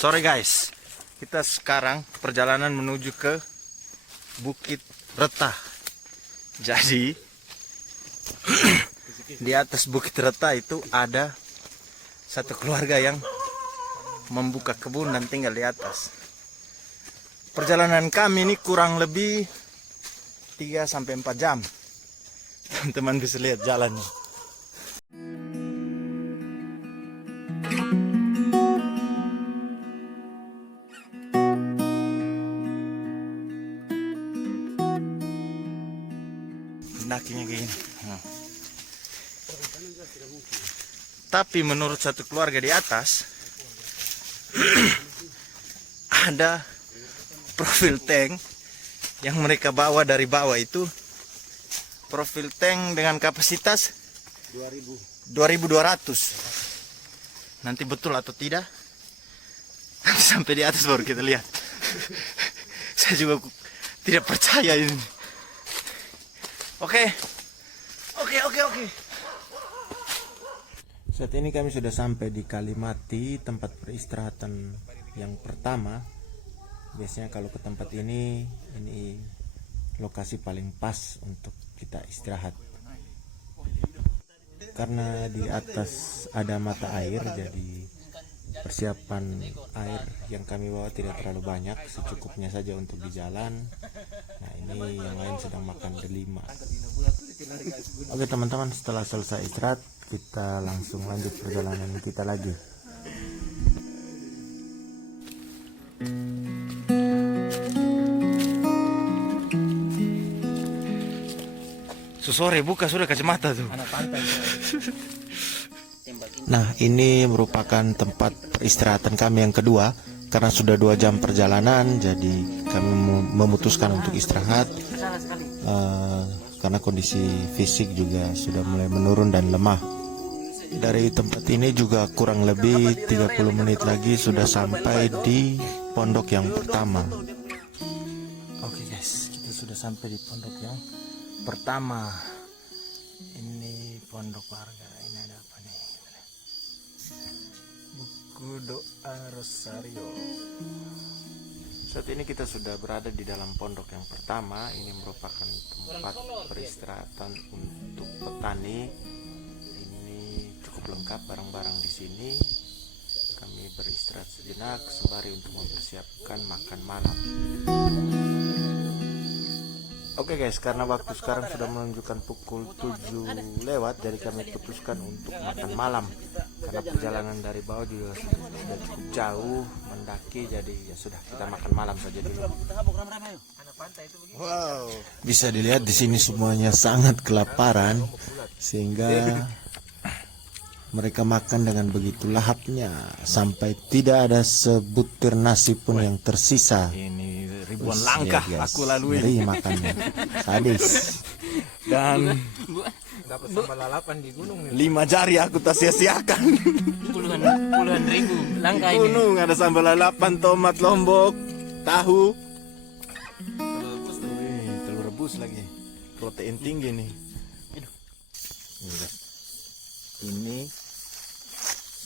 Sore guys, kita sekarang perjalanan menuju ke Bukit Retah. Jadi di atas Bukit Retah itu ada satu keluarga yang membuka kebun dan tinggal di atas. Perjalanan kami ini kurang lebih 3-4 jam. Teman-teman bisa lihat jalannya. Pendakinya kayak gini. Tapi menurut satu keluarga di atas ada profil tank yang mereka bawa dari bawah itu, profil tank dengan kapasitas 2200. Nanti betul atau tidak, nanti sampai di atas baru kita lihat. Saya juga tidak percaya ini. Oke. Saat ini kami sudah sampai di Kalimati, tempat peristirahatan yang pertama. Biasanya kalau ke tempat ini lokasi paling pas untuk kita istirahat. Karena di atas ada mata air, jadi persiapan air yang kami bawa tidak terlalu banyak, secukupnya saja untuk di jalan. Nah, ini yang lain sedang makan delima. Oke teman-teman, setelah selesai istirahat kita langsung lanjut perjalanan kita lagi. Sore buka sudah kacamata tuh. Nah, ini merupakan tempat peristirahatan kami yang kedua. Karena sudah 2 jam perjalanan, jadi kami memutuskan untuk istirahat. Karena kondisi fisik juga sudah mulai menurun dan lemah. Dari tempat ini juga kurang lebih 30 menit lagi sudah sampai di pondok yang pertama. Oke guys, kita sudah sampai di pondok yang pertama. Ini pondok warga. Ini ada apa nih? Buku doa Rosario. Saat ini kita sudah berada di dalam pondok yang pertama. Ini merupakan tempat peristirahatan untuk petani. Ini cukup lengkap barang-barang di sini. Kami beristirahat sejenak sembari untuk mempersiapkan makan malam. Oke guys, karena waktu sekarang sudah menunjukkan pukul 7 lewat, jadi kami putuskan untuk makan malam. Karena perjalanan dari bawah juga sudah cukup jauh mendaki, jadi ya sudah kita makan malam saja dulu. Wow, bisa dilihat di sini semuanya sangat kelaparan sehingga mereka makan dengan begitu lahapnya sampai tidak ada sebutir nasi pun yang tersisa. Ini ribuan langkah aku lalui. Ngeri makannya, sadis. Dan dapat sambal lalapan di gunung. 5 jari aku tak sia-siakan. Puluhan ribu langkah ini. Gunung ada sambal lalapan, tomat lombok, tahu. Telur rebus lagi. Protein tinggi nih. Ini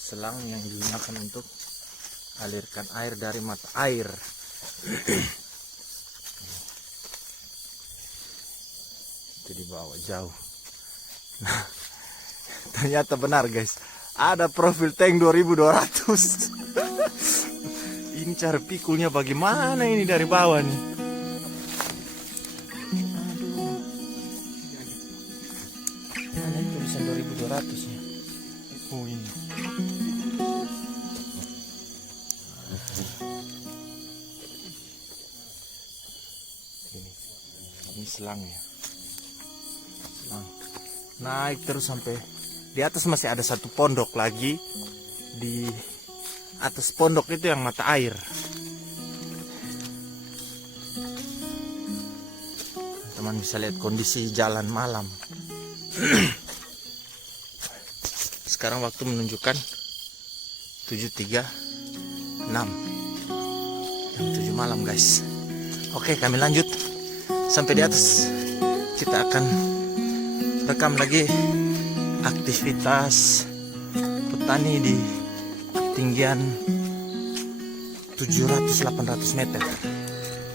selang yang digunakan untuk alirkan air dari mata air. Itu dibawa jauh. Nah, ternyata benar guys, ada profil tank 2200. Ini cara pikulnya bagaimana ini dari bawah nih? Aduh, mana ini tulisan 2200 nya? Oh ini. Ini selangnya. Selang. Naik terus sampai di atas, masih ada satu pondok lagi. Di atas pondok itu yang mata air. Teman bisa lihat kondisi jalan malam. Sekarang waktu menunjukkan 7.36 jam 7 malam guys. Oke, kami lanjut sampai di atas. Kita akan rekam lagi aktivitas petani di ketinggian 700-800 meter.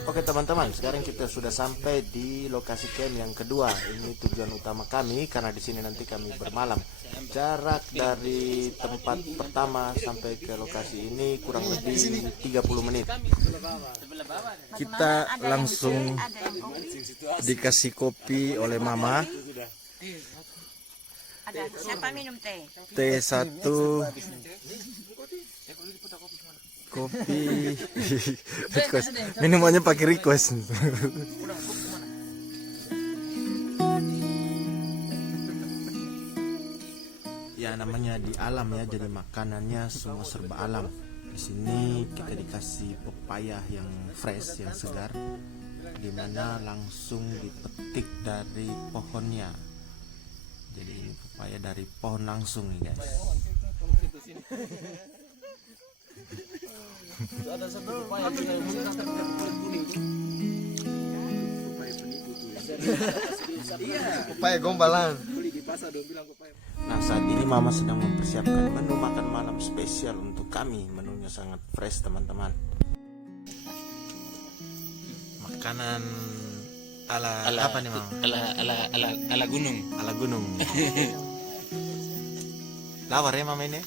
Oke teman-teman, sekarang kita sudah sampai di lokasi camp yang kedua. Ini tujuan utama kami karena di sini nanti kami bermalam. Jarak dari tempat pertama sampai ke lokasi ini kurang lebih 30 menit. Kita langsung dikasih kopi oleh mama. Ada siapa minum teh? Teh satu, kopi. Request. Minumannya pakai request. Ya namanya di alam ya, jadi makanannya semua serba alam. Di sini kita dikasih pepaya yang fresh, yang segar, dimana langsung dipetik dari pohonnya. Jadi ini pepaya dari pohon langsung nih guys. Pepaya gombalan. Nah saat ini mama sedang mempersiapkan menu makan malam spesial untuk kami. Menunya sangat fresh teman-teman. Makanan ala apa nih mama? Ala gunung. Ala gunung. Lawar ya mama ini?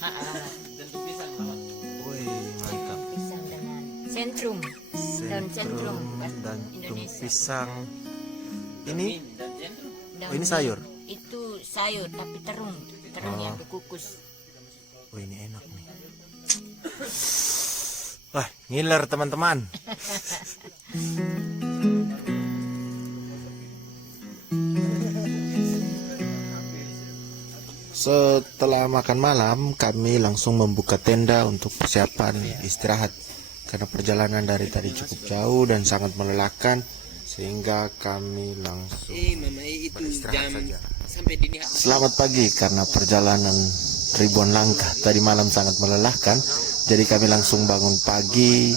Wih mantap. Pisang dengan sentrum. Daun sentrum Dan tung Indonesia. pisang. Ini Daun ini sayur. Itu sayur tapi terung yang dikukus. Wah ini enak nih. Wah ngiler teman-teman. Setelah makan malam kami langsung membuka tenda untuk persiapan istirahat. Karena perjalanan dari tadi cukup jauh dan sangat melelahkan, sehingga kami langsung beristirahat saja. Sampai dini hari. Selamat pagi, karena perjalanan ribuan langkah tadi malam sangat melelahkan, jadi kami langsung bangun pagi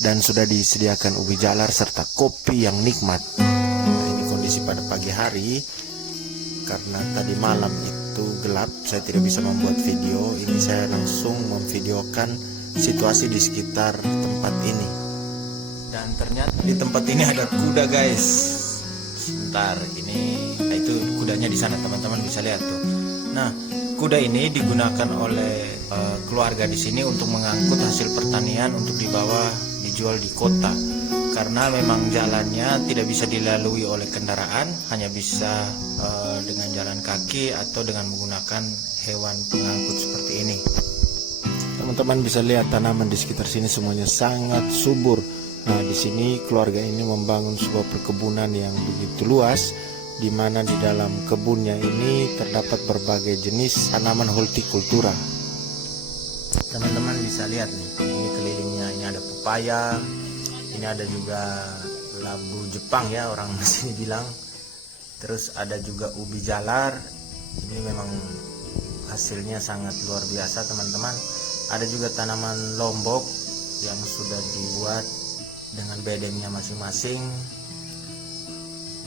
dan sudah disediakan ubi jalar serta kopi yang nikmat. Nah, ini kondisi pada pagi hari, karena tadi malam itu gelap, saya tidak bisa membuat video. Ini saya langsung memvideokan situasi di sekitar tempat ini. Dan ternyata di tempat ini ada kuda guys. Sebentar, ini itu kudanya di sana, teman-teman bisa lihat tuh. Nah, kuda ini digunakan oleh keluarga di sini untuk mengangkut hasil pertanian untuk dibawa dijual di kota. Karena memang jalannya tidak bisa dilalui oleh kendaraan, hanya bisa dengan jalan kaki atau dengan menggunakan hewan pengangkut seperti ini. Teman-teman bisa lihat tanaman di sekitar sini semuanya sangat subur. Nah, di sini keluarga ini membangun sebuah perkebunan yang begitu luas, di mana di dalam kebunnya ini terdapat berbagai jenis tanaman hortikultura. Teman-teman bisa lihat nih, ini kelilingnya, ini ada pepaya, ini ada juga labu Jepang ya orang sini bilang. Terus ada juga ubi jalar. Ini memang hasilnya sangat luar biasa teman-teman. Ada juga tanaman lombok yang sudah dibuat dengan bedengnya masing-masing.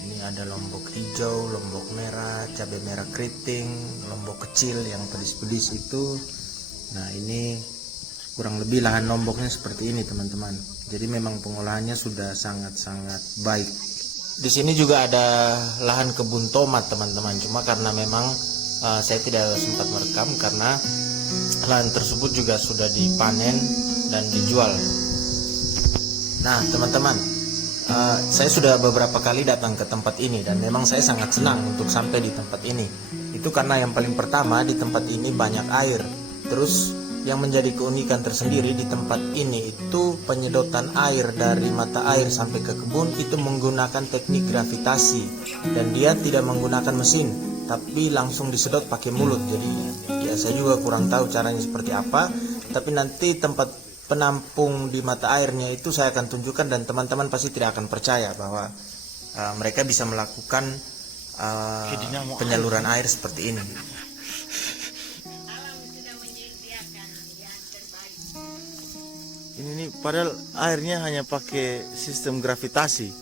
Ini ada lombok hijau, lombok merah, cabai merah keriting, lombok kecil yang pedis-pedis itu. Nah ini kurang lebih lahan lomboknya seperti ini teman-teman. Jadi memang pengolahannya sudah sangat-sangat baik. Di sini juga ada lahan kebun tomat teman-teman. Cuma karena memang saya tidak sempat merekam karena lahan tersebut juga sudah dipanen dan dijual. Nah teman-teman, saya sudah beberapa kali datang ke tempat ini dan memang saya sangat senang untuk sampai di tempat ini. Itu karena yang paling pertama di tempat ini banyak air. Terus yang menjadi keunikan tersendiri di tempat ini itu penyedotan air dari mata air sampai ke kebun itu menggunakan teknik gravitasi, dan dia tidak menggunakan mesin tapi langsung disedot pakai mulut. Jadi ya saya juga kurang tahu caranya seperti apa, tapi nanti tempat penampung di mata airnya itu saya akan tunjukkan dan teman-teman pasti tidak akan percaya bahwa mereka bisa melakukan penyaluran air seperti ini. Ini nih, padahal airnya hanya pakai sistem gravitasi,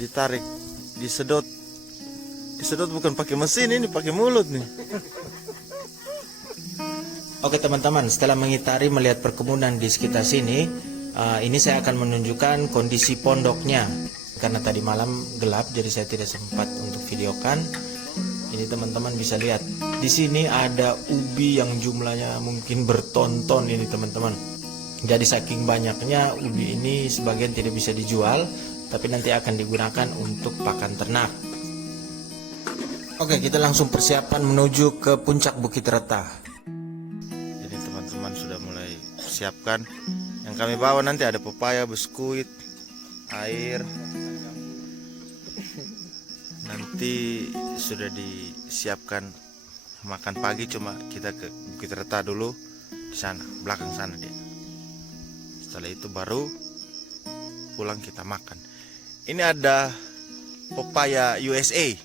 ditarik, disedot bukan pakai mesin, ini pakai mulut nih. Oke teman-teman, setelah mengitari melihat perkebunan di sekitar sini, ini saya akan menunjukkan kondisi pondoknya. Karena tadi malam gelap, jadi saya tidak sempat untuk videokan. Ini teman-teman bisa lihat. Di sini ada ubi yang jumlahnya mungkin bertonton ini teman-teman. Jadi saking banyaknya ubi ini sebagian tidak bisa dijual, tapi nanti akan digunakan untuk pakan ternak. Oke, kita langsung persiapan menuju ke puncak Bukit Reta. Teman-teman sudah mulai siapkan. Yang kami bawa nanti ada pepaya, biskuit, air. Nanti sudah disiapkan makan pagi, cuma kita ke Bukit Reta dulu di sana, belakang sana dia. Setelah itu baru pulang kita makan. Ini ada pepaya USA.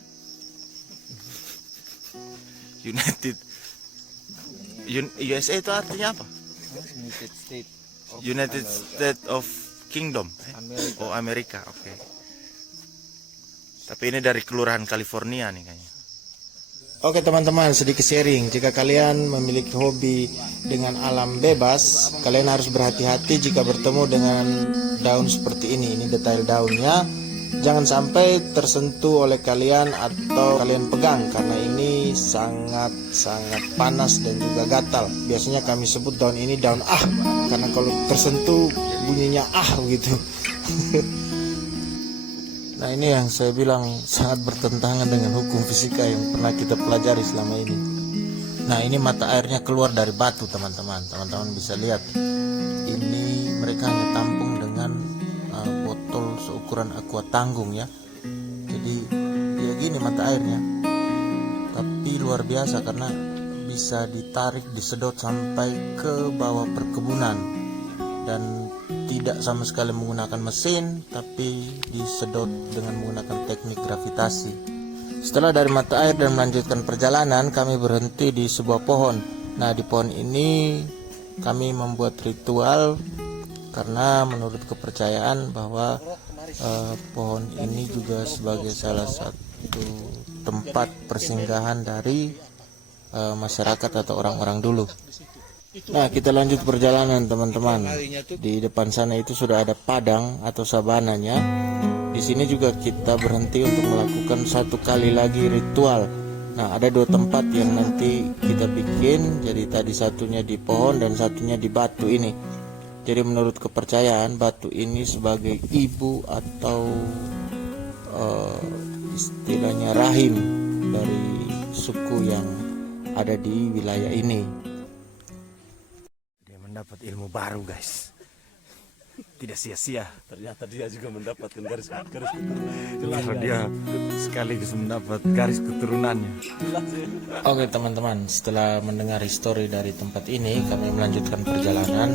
USA itu artinya apa? United States of Kingdom. Oh, Amerika. Oke. Tapi ini dari kelurahan California nih kayaknya. Oke teman-teman, sedikit sharing. Jika kalian memiliki hobi dengan alam bebas, kalian harus berhati-hati jika bertemu dengan daun seperti ini. Ini detail daunnya. Jangan sampai tersentuh oleh kalian atau kalian pegang, karena ini sangat-sangat panas dan juga gatal. Biasanya kami sebut daun ini daun karena kalau tersentuh bunyinya gitu. Nah, ini yang saya bilang sangat bertentangan dengan hukum fisika yang pernah kita pelajari selama ini. Nah, ini mata airnya keluar dari batu teman-teman. Teman-teman bisa lihat. Ini mereka hanya tampung dengan botol seukuran aqua tanggung ya. Jadi ya gini mata airnya. Tapi luar biasa karena bisa ditarik, disedot sampai ke bawah perkebunan. Dan tidak sama sekali menggunakan mesin, tapi disedot dengan menggunakan teknik gravitasi. Setelah dari mata air dan melanjutkan perjalanan, kami berhenti di sebuah pohon. Nah, di pohon ini kami membuat ritual karena menurut kepercayaan bahwa pohon ini juga sebagai salah satu tempat persinggahan dari masyarakat atau orang-orang dulu. Nah, kita lanjut perjalanan teman-teman. Di depan sana itu sudah ada padang atau sabananya. Di sini juga kita berhenti untuk melakukan satu kali lagi ritual. Nah, ada dua tempat yang nanti kita bikin. Jadi tadi satunya di pohon dan satunya di batu ini. Jadi menurut kepercayaan batu ini sebagai ibu atau istilahnya rahim dari suku yang ada di wilayah ini. Dia mendapat ilmu baru guys. Tidak sia-sia. Ternyata dia juga mendapatkan garis keturunan. Kalau dia sekaligus mendapat garis keturunannya. Oke teman-teman, setelah mendengar histori dari tempat ini, kami melanjutkan perjalanan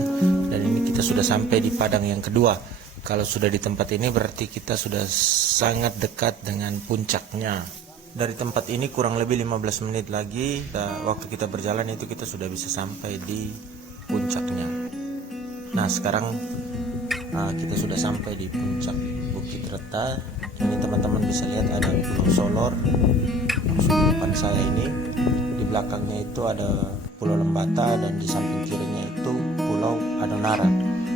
dan ini kita sudah sampai di padang yang kedua. Kalau sudah di tempat ini berarti kita sudah sangat dekat dengan puncaknya. Dari tempat ini kurang lebih 15 menit lagi, waktu kita berjalan itu kita sudah bisa sampai di puncaknya. Nah, sekarang kita sudah sampai di puncak Bukit Reta. Ini teman-teman bisa lihat ada Pulau Solor langsung di depan saya ini. Di belakangnya itu ada Pulau Lembata dan di samping kirinya itu Pulau Adonara.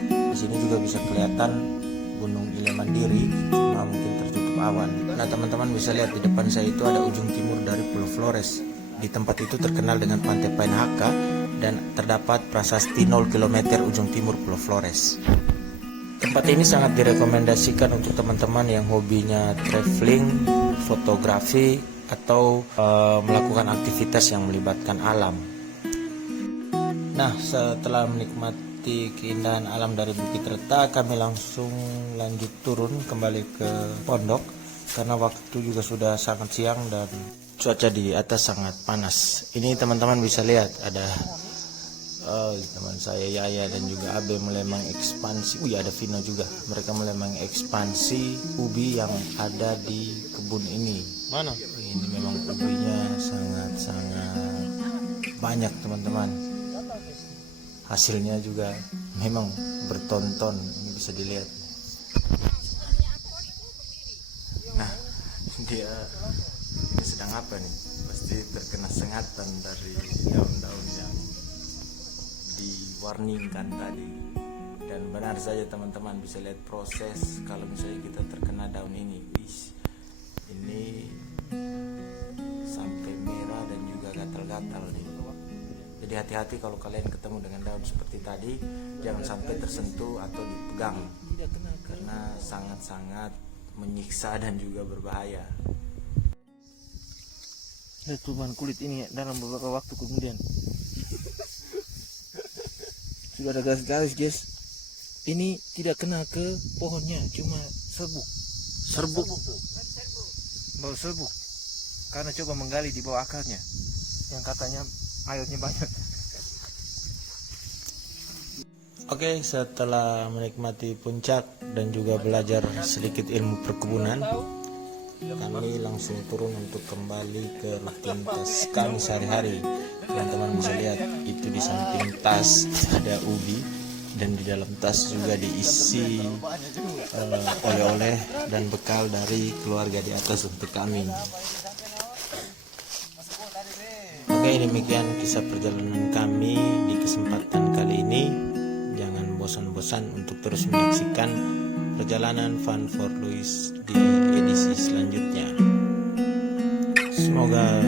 Di sini juga bisa kelihatan Gunung Ile Mandiri, cuma mungkin tertutup awan. Nah, teman-teman bisa lihat di depan saya itu ada ujung timur dari Pulau Flores. Di tempat itu terkenal dengan Pantai Painhaka dan terdapat prasasti 0 km ujung timur Pulau Flores. Tempat ini sangat direkomendasikan untuk teman-teman yang hobinya traveling, fotografi, atau melakukan aktivitas yang melibatkan alam. Nah, setelah menikmati keindahan alam dari Bukit Reta, kami langsung lanjut turun kembali ke pondok karena waktu juga sudah sangat siang dan cuaca di atas sangat panas. Ini teman-teman bisa lihat ada teman saya Yaya dan juga Abe mulai mengekspansi. Ada Vino juga. Mereka mulai mengekspansi ubi yang ada di kebun ini. Mana? Ini memang ubinya sangat-sangat banyak teman-teman. Hasilnya juga memang bertonton. Ini bisa dilihat. Nah, dia ini sedang apa nih? Pasti terkena sengatan dari daun-daun yang warning kan tadi. Dan benar saja teman-teman bisa lihat proses kalau misalnya kita terkena daun ini. Ini sampai merah dan juga gatal-gatal nih. Jadi hati-hati kalau kalian ketemu dengan daun seperti tadi, jangan sampai tersentuh atau dipegang karena sangat-sangat menyiksa dan juga berbahaya. Lihat perubahan kulit ini dalam beberapa waktu kemudian. Sudah ada garis-garis guys. Ini tidak kena ke pohonnya, cuma serbuk. Serbuk. Bau serbuk. Karena coba menggali di bawah akarnya, yang katanya airnya banyak. Oke, setelah menikmati puncak dan juga belajar sedikit ilmu perkebunan, kami langsung turun untuk kembali ke rutinitas kami sehari-hari. Teman-teman bisa lihat itu di samping tas ada ubi, dan di dalam tas juga diisi oleh-oleh dan bekal dari keluarga di atas untuk kami. Oke, demikian kisah perjalanan kami di kesempatan kali ini. Jangan bosan-bosan untuk terus menyaksikan perjalanan Fun for Louis di edisi selanjutnya. Semoga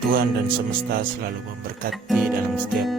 Tuhan dan semesta selalu memberkati dalam setiap